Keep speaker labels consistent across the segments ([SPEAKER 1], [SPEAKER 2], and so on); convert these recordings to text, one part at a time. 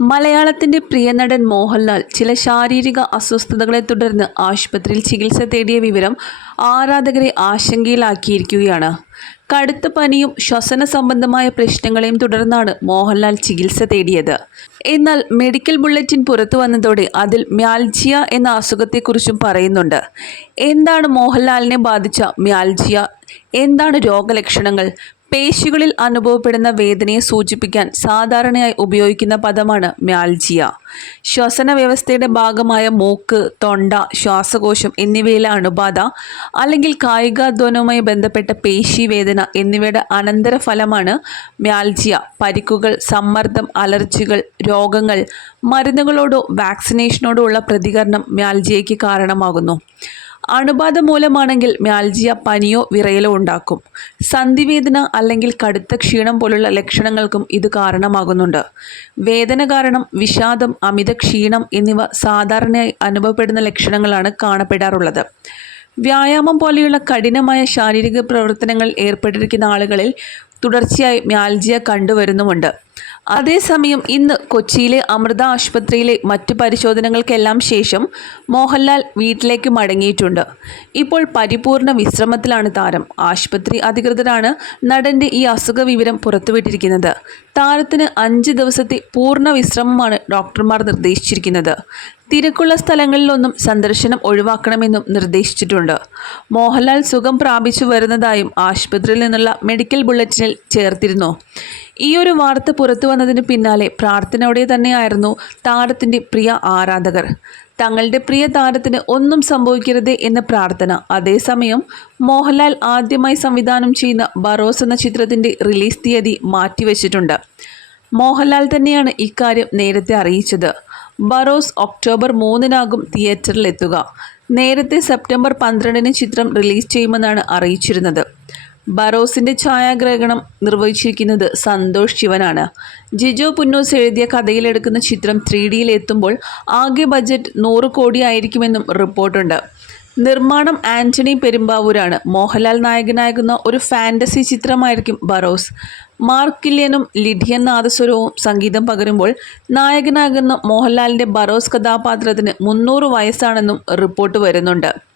[SPEAKER 1] മലയാളത്തിന്റെ പ്രിയ നടൻ മോഹൻലാൽ ചില ശാരീരിക അസ്വസ്ഥതകളെ തുടർന്ന് ആശുപത്രിയിൽ ചികിത്സ തേടിയ വിവരം ആരാധകരെ ആശങ്കയിലാക്കിയിരിക്കുകയാണ്. കടുത്ത പനിയും ശ്വസന സംബന്ധമായ പ്രശ്നങ്ങളെയും തുടർന്നാണ് മോഹൻലാൽ ചികിത്സ തേടിയത്. എന്നാൽ മെഡിക്കൽ ബുള്ളറ്റിൻ പുറത്തു വന്നതോടെ അതിൽ മ്യാൽജിയ എന്ന അസുഖത്തെക്കുറിച്ചും പറയുന്നുണ്ട്. എന്താണ് മോഹൻലാലിനെ ബാധിച്ച മ്യാൽജിയ? എന്താണ് രോഗലക്ഷണങ്ങൾ? പേശികളിൽ അനുഭവപ്പെടുന്ന വേദനയെ സൂചിപ്പിക്കാൻ സാധാരണയായി ഉപയോഗിക്കുന്ന പദമാണ് മ്യാൽജിയ. ശ്വസന വ്യവസ്ഥയുടെ ഭാഗമായ മൂക്ക് തൊണ്ട ശ്വാസകോശം എന്നിവയിലെ അണുബാധ അല്ലെങ്കിൽ കായികാധ്വാനവുമായി ബന്ധപ്പെട്ട പേശി വേദന എന്നിവയുടെ അനന്തരഫലമാണ് മ്യാൽജിയ. പരിക്കുകൾ സമ്മർദ്ദം അലർജികൾ രോഗങ്ങൾ മരുന്നുകളോടോ വാക്സിനേഷനോടോ ഉള്ള പ്രതികരണം മ്യാൽജിയയ്ക്ക് കാരണമാകുന്നു. അണുബാധ മൂലമാണെങ്കിൽ മ്യാൽജിയ പനിയോ വിറയലോ ഉണ്ടാക്കും. സന്ധിവേദന അല്ലെങ്കിൽ കടുത്ത ക്ഷീണം പോലുള്ള ലക്ഷണങ്ങൾക്കും ഇത് കാരണമാകുന്നുണ്ട്. വേദന കാരണം വിഷാദം അമിത ക്ഷീണം എന്നിവ സാധാരണയായി അനുഭവപ്പെടുന്ന ലക്ഷണങ്ങളാണ് കാണപ്പെടാറുള്ളത്. വ്യായാമം പോലെയുള്ള കഠിനമായ ശാരീരിക പ്രവർത്തനങ്ങൾ ഏർപ്പെട്ടിരിക്കുന്ന ആളുകളിൽ തുടർച്ചയായി മ്യാൽജിയ കണ്ടുവരുന്നുമുണ്ട്. അതേസമയം ഇന്ന് കൊച്ചിയിലെ അമൃത ആശുപത്രിയിലെ മറ്റ് പരിശോധനകൾക്കെല്ലാം ശേഷം മോഹൻലാൽ വീട്ടിലേക്ക് മടങ്ങിയിട്ടുണ്ട്. ഇപ്പോൾ പരിപൂർണ വിശ്രമത്തിലാണ് താരം. ആശുപത്രി അധികൃതരാണ് നടന്റെ ഈ അസുഖ വിവരം പുറത്തുവിട്ടിരിക്കുന്നത്. താരത്തിന് അഞ്ച് ദിവസത്തെ പൂർണ വിശ്രമമാണ് ഡോക്ടർമാർ നിർദ്ദേശിച്ചിരിക്കുന്നത്. തിരക്കുള്ള സ്ഥലങ്ങളിലൊന്നും സന്ദർശനം ഒഴിവാക്കണമെന്നും നിർദ്ദേശിച്ചിട്ടുണ്ട്. മോഹൻലാൽ സുഖം പ്രാപിച്ചു വരുന്നതായും ആശുപത്രിയിൽ നിന്നുള്ള മെഡിക്കൽ ബുള്ളറ്റിനിൽ ചേർത്തിരുന്നു. ഈ ഒരു വാർത്ത പുറത്തു വന്നതിന് പിന്നാലെ പ്രാർത്ഥനയോടെ തന്നെയായിരുന്നു താരത്തിന്റെ പ്രിയ ആരാധകർ. തങ്ങളുടെ പ്രിയ താരത്തിന് ഒന്നും സംഭവിക്കരുത് എന്ന പ്രാർത്ഥന. അതേസമയം മോഹൻലാൽ ആദ്യമായി സംവിധാനം ചെയ്യുന്ന ബറോസ് എന്ന ചിത്രത്തിന്റെ റിലീസ് തീയതി മാറ്റിവെച്ചിട്ടുണ്ട്. മോഹൻലാൽ തന്നെയാണ് ഇക്കാര്യം നേരത്തെ അറിയിച്ചത്. ബറോസ് ഒക്ടോബർ മൂന്നിനാകും തിയേറ്ററിലെത്തുക. നേരത്തെ സെപ്റ്റംബർ പന്ത്രണ്ടിന് ചിത്രം റിലീസ് ചെയ്യുമെന്നാണ് അറിയിച്ചിരുന്നത്. ബറോസിന്റെ ഛായാഗ്രഹണം നിർവഹിച്ചിരിക്കുന്നത് സന്തോഷ് ശിവനാണ്. ജിജോ പുന്നോസ് എഴുതിയ കഥയിലെടുക്കുന്ന ചിത്രം ത്രീ ഡിയിൽ എത്തുമ്പോൾ ആകെ ബജറ്റ് നൂറ് കോടിയായിരിക്കുമെന്നും റിപ്പോർട്ടുണ്ട്. നിർമ്മാണം ആന്റണി പെരുമ്പാവൂരാണ്. മോഹൻലാൽ നായകനാകുന്ന ഒരു ഫാന്റസി ചിത്രമായിരിക്കും ബറോസ്. മാർക്ക് കില്യനും ലിഡിയൻ നാദസ്വരവും സംഗീതം പകരുമ്പോൾ നായകനാകുന്ന മോഹൻലാലിന്റെ ബറോസ് കഥാപാത്രത്തിന് മുന്നൂറ് വയസ്സാണെന്നും റിപ്പോർട്ട് വരുന്നുണ്ട്.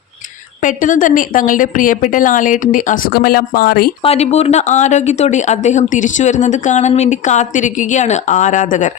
[SPEAKER 1] പെട്ടെന്ന് തന്നെ തങ്ങളുടെ പ്രിയപ്പെട്ട ലാലേട്ടന്റെ അസുഖമെല്ലാം മാറി പരിപൂർണ ആരോഗ്യത്തോടെ അദ്ദേഹം തിരിച്ചു വരുന്നത് കാണാൻ വേണ്ടി കാത്തിരിക്കുകയാണ് ആരാധകർ.